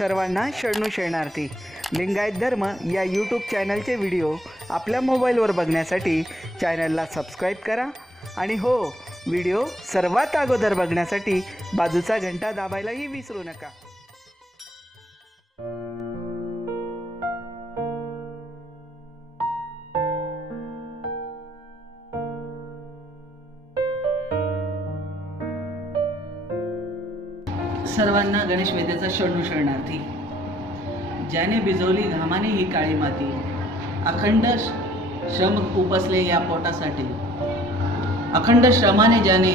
सर्वांना शरणू शरणार्थी. लिंगायत धर्म या यूट्यूब चॅनलचे व्हिडिओ आपल्या मोबाईलवर बघण्यासाठी चॅनलला सबस्क्राईब करा. आणि हो व्हिडिओ सर्वात अगोदर बघण्यासाठी बाजूचा घंटा दाबायलाही विसरू नका. सर्वांना गणेश वेद्याचा शरणू शरणार्थी. ज्याने भिजवली घामाने ही काळी माती अखंड श्रम उपसले या पोटासाठी. अखंड श्रमाने ज्याने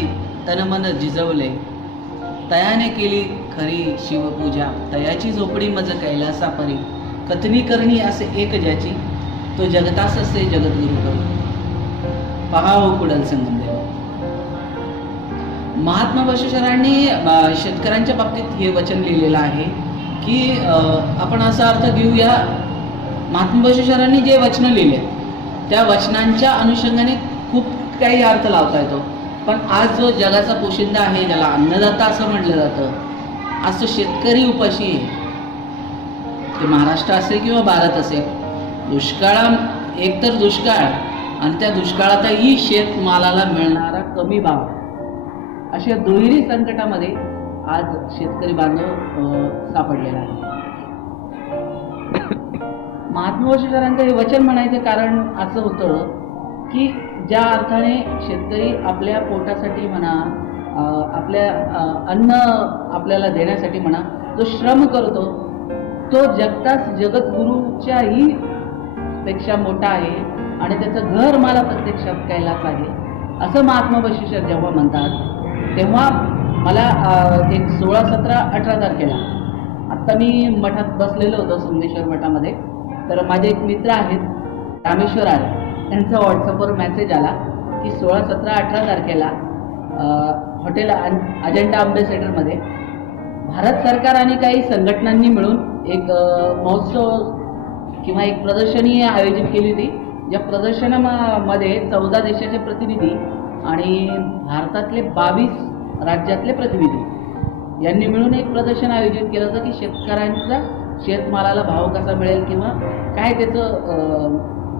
तनमन जिजवले तयाने केली खरी शिवपूजा तयाची झोपडी मज कैलासा परी कथनी करणी असे एक ज्याची तो जगतास असे जगद्गुरु करू पहा हो कुडल संगमदेव महात्मा बसवेश्वरांनी शेतकऱ्यांच्या बाबतीत हे वचन लिहिलेलं आहे की आपण असा अर्थ घेऊया महात्मा बसवेश्वरांनी जे वचनं लिहिले त्या वचनांच्या अनुषंगाने खूप काही अर्थ लावता येतो. पण आज जो जगाचा पोशिंदा आहे ज्याला अन्नदाता असं म्हटलं जातं आज तो शेतकरी उपाशी आहे. ते महाराष्ट्र असेल किंवा भारत असेल दुष्काळा एकतर दुष्काळ आणि त्या दुष्काळातही शेतमालाला मिळणारा कमी भाव. अशा दुहेरी संकटामध्ये आज शेतकरी बांधव सापडलेला आहे. महात्मा वशिष्ठांचं हे वचन म्हणायचं कारण असं होतं की ज्या अर्थाने शेतकरी आपल्या पोटासाठी म्हणा आपल्या अन्न आपल्याला देण्यासाठी म्हणा जो श्रम करतो तो जगताच जगद्गुरूच्याही पेक्षा मोठा आहे आणि त्याचं घर मला प्रत्यक्षात कैलास आहे असं महात्मा वशिष्ठ जेव्हा म्हणतात तेव्हा मला एक सोळा सतरा अठरा तारखेला आत्ता मी मठात बसलेलो होतो सोमेश्वर मठामध्ये. तर माझे एक मित्र आहेत रामेश्वर आहे त्यांचा व्हॉट्सअपवर मेसेज आला की सोळा सतरा अठरा तारखेला हॉटेल अन- आंबे अम्बेसेडरमध्ये. भारत सरकार आणि काही संघटनांनी मिळून एक महोत्सव किंवा एक प्रदर्शनी आयोजित केली होती. ज्या प्रदर्शनामध्ये चौदा देशाचे प्रतिनिधी आणि भारतातले बावीस राज्यातले प्रतिनिधी यांनी मिळून एक प्रदर्शन आयोजित केलं होतं की शेतकऱ्यांचा शेतमालाला भाव कसा मिळेल किंवा काय त्याचं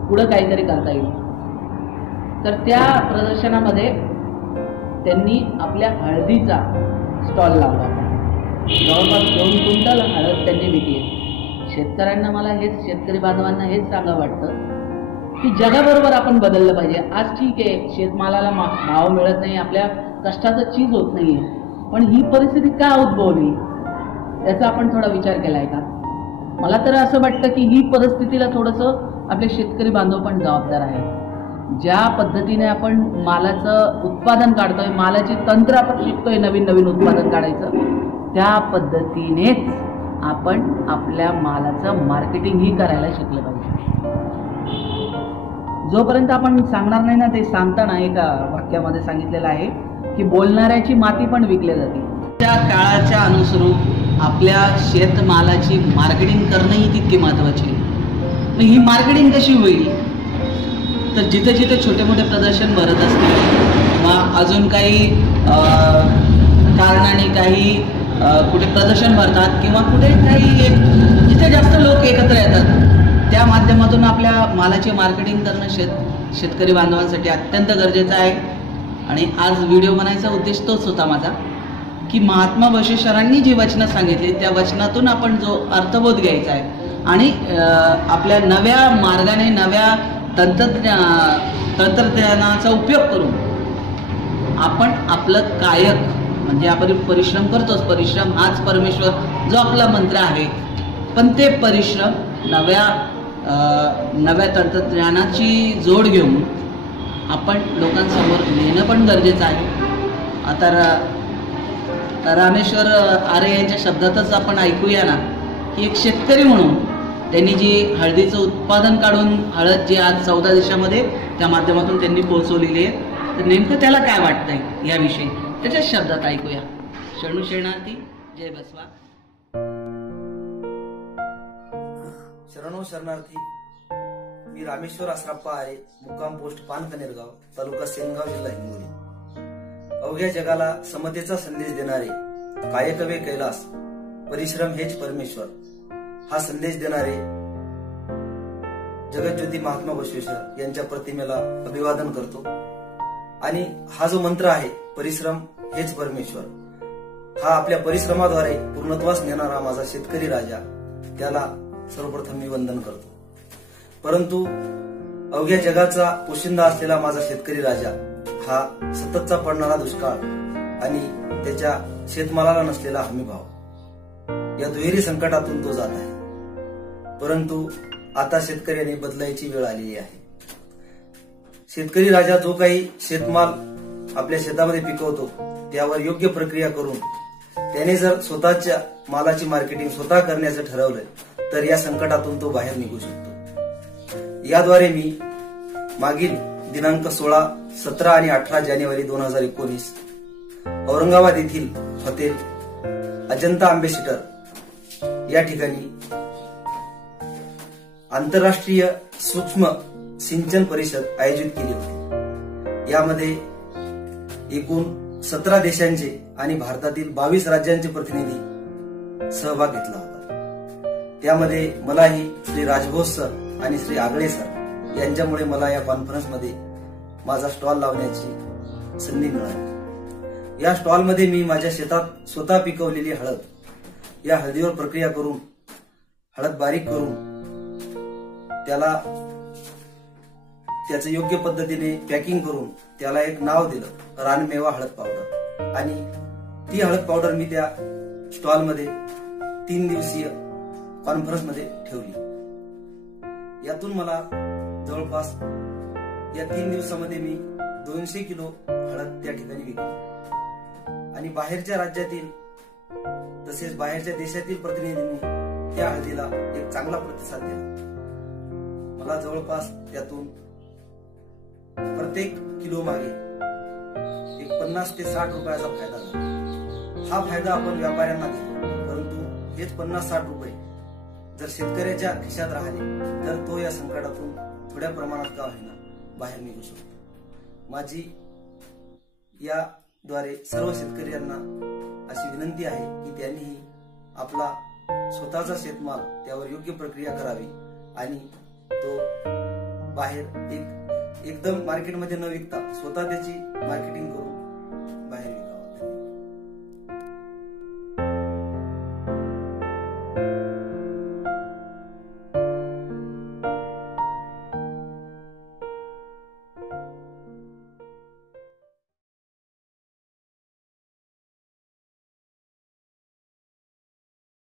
पुढं काहीतरी करता येईल. तर त्या प्रदर्शनामध्ये त्यांनी आपल्या हळदीचा स्टॉल लावला जवळपास दोन क्विंटल हळद त्यांनी विकली. शेतकऱ्यांना मला हेच शेतकरी बांधवांना हेच सांगा वाटतं. की जगाबरोबर आपण बदललं पाहिजे. आज ठीक आहे शेतमालाला मा- भाव मिळत नाही आपल्या कष्टाचं चीज होत नाहीये. पण ही परिस्थिती का उद्भवली? याचा आपण थोडा विचार केला आहे का? मला तर असं वाटतं की ही परिस्थितीला थोडंसं आपले शेतकरी बांधव पण जबाबदार आहे ज्या पद्धतीने आपण मालाचं उत्पादन काढतोय मालाची तंत्र आपण शिकतोय नवीन नवीन उत्पादन काढायचं त्या पद्धतीनेच आपण आपल्या मालाचं मार्केटिंगही करायला शिकलं पाहिजे. जोपर्यंत आपण सांगणार नाही ना ते सांगताना एका वाक्यामध्ये सांगितलेलं आहे की बोलणाऱ्याची माती पण विकली जाते. त्या काळाच्या अनुसरूप आपल्या शेतमालाची मार्केटिंग करणंही तितकी महत्त्वाची आहे. मग ही मार्केटिंग कशी होईल? तर जिथे जिथे छोटे मोठे प्रदर्शन भरत असतील किंवा अजून काही कारणाने काही कुठे प्रदर्शन भरतात किंवा कुठे काही एक जिथे जास्त लोक एकत्र येतात त्या माध्यमातून आपल्या मालाची मार्केटिंग करणं शेत शेतकरी बांधवांसाठी अत्यंत गरजेचं आहे. आणि आज व्हिडिओ बनायचा उद्देश तोच होता माझा की महात्मा बशेश्वरांनी जी वचनं सांगितली त्या वचनातून आपण जो अर्थबोध घ्यायचा आहे आणि आपल्या नव्या मार्गाने नव्या तंत्रज्ञा तंत्रज्ञानाचा उपयोग करून आपण आपलं कायक म्हणजे आपण परिश्रम करतोच परिश्रम हाच परमेश्वर जो आपला मंत्र आहे. पण ते परिश्रम नव्या नव्या तंत्रज्ञानाची जोड घेऊन आपण लोकांसमोर नेणं पण गरजेचं आहे. आता रामेश्वर आरे यांच्या शब्दातच आपण ऐकूया ना की एक शेतकरी म्हणून त्यांनी जी हळदीचं उत्पादन काढून हळद जी आज चौदा देशामध्ये त्या माध्यमातून त्यांनी पोहोचवलेली आहे तर नेमकं त्याला काय वाटतंय याविषयी त्याच्याच शब्दात ऐकूया. शरणू शरणार्थी जय बसवा. शरणार्थी. मी रामेश्वर आसराप्पा आरे मुक्काम पोस्ट पानकनेरगाव तालुका सेनगाव जिल्हा हिंगोली. अवघ्या जगाला समतेचा संदेश देणारे कायकवे कैलास परिश्रम हेच परमेश्वर. हा संदेश देणारे जगज्योती महात्मा बसवेश्वर यांच्या प्रतिमेला अभिवादन करतो. आणि हा जो मंत्र आहे परिश्रम हेच परमेश्वर हा आपल्या परिश्रमाद्वारे पूर्णत्वास नेणारा माझा शेतकरी राजा त्याला सर्वप्रथम मी वंदन करतो. परंतु अवघ्या जगाचा पोशिंदा असलेला माझा शेतकरी राजा हा सततचा पडणारा दुष्काळ आणि त्याच्या शेतमालाला नसलेला हमीभाव या दुहेरी संकटातून तो जात आहे. परंतु आता शेतकऱ्याने बदलायची वेळ आलेली आहे. शेतकरी राजा जो काही शेतमाल आपल्या शेतामध्ये पिकवतो त्यावर योग्य प्रक्रिया करून त्याने जर स्वतःच्या मालाची मार्केटिंग स्वतः करण्याचं ठरवलंय तर या संकटातून तो बाहेर निघू शकतो. याद्वारे मी मागील दिनांक सोळा सतरा आणि अठरा जानेवारी दोन हजार एकोणीस औरंगाबाद येथील हॉटेल अजंता आंबेसिटर या ठिकाणी आंतरराष्ट्रीय सूक्ष्म सिंचन परिषद आयोजित केली होती. यामध्ये एकूण सतरा देशांचे आणि भारतातील बावीस राज्यांचे प्रतिनिधी सहभाग घेतला होता. त्यामध्ये मलाही श्री राजभोस सर आणि श्री आगळे सर यांच्यामुळे मला या कॉन्फरन्समध्ये माझा स्टॉल लावण्याची संधी मिळाली. या स्टॉलमध्ये मी माझ्या शेतात स्वतः पिकवलेली हळद या हळदीवर प्रक्रिया करून हळद बारीक करून त्याला त्याचं योग्य पद्धतीने पॅकिंग करून त्याला एक नाव दिलं रानमेवा हळद पावडर आणि ती हळद पावडर मी त्या स्टॉलमध्ये तीन दिवसीय कॉन्फरन्समध्ये ठेवली. यातून मला जवळपास या तीन दिवसामध्ये मी दोनशे किलो हळद त्या ठिकाणी विकली. आणि बाहेरच्या राज्यातील तसेच बाहेरच्या देशातील प्रतिनिधींनी त्या हळदीला एक चांगला प्रतिसाद दिला. मला जवळपास त्यातून प्रत्येक किलो मागे एक पन्नास ते साठ रुपयाचा फायदा झाला. हा फायदा आपण व्यापाऱ्यांना दिला परंतु हेच पन्नास साठ रुपये जर शेतकऱ्याच्या खिशात राहिले तर तो या संकटातून थोड्या प्रमाणात का होईना बाहेर निघू शकतो. माझी याद्वारे सर्व शेतकऱ्यांना अशी विनंती आहे की त्यांनीही आपला स्वतःचा शेतमाल त्यावर योग्य प्रक्रिया करावी आणि तो बाहेर एक एकदम मार्केटमध्ये न विकता स्वतः त्याची मार्केटिंग करून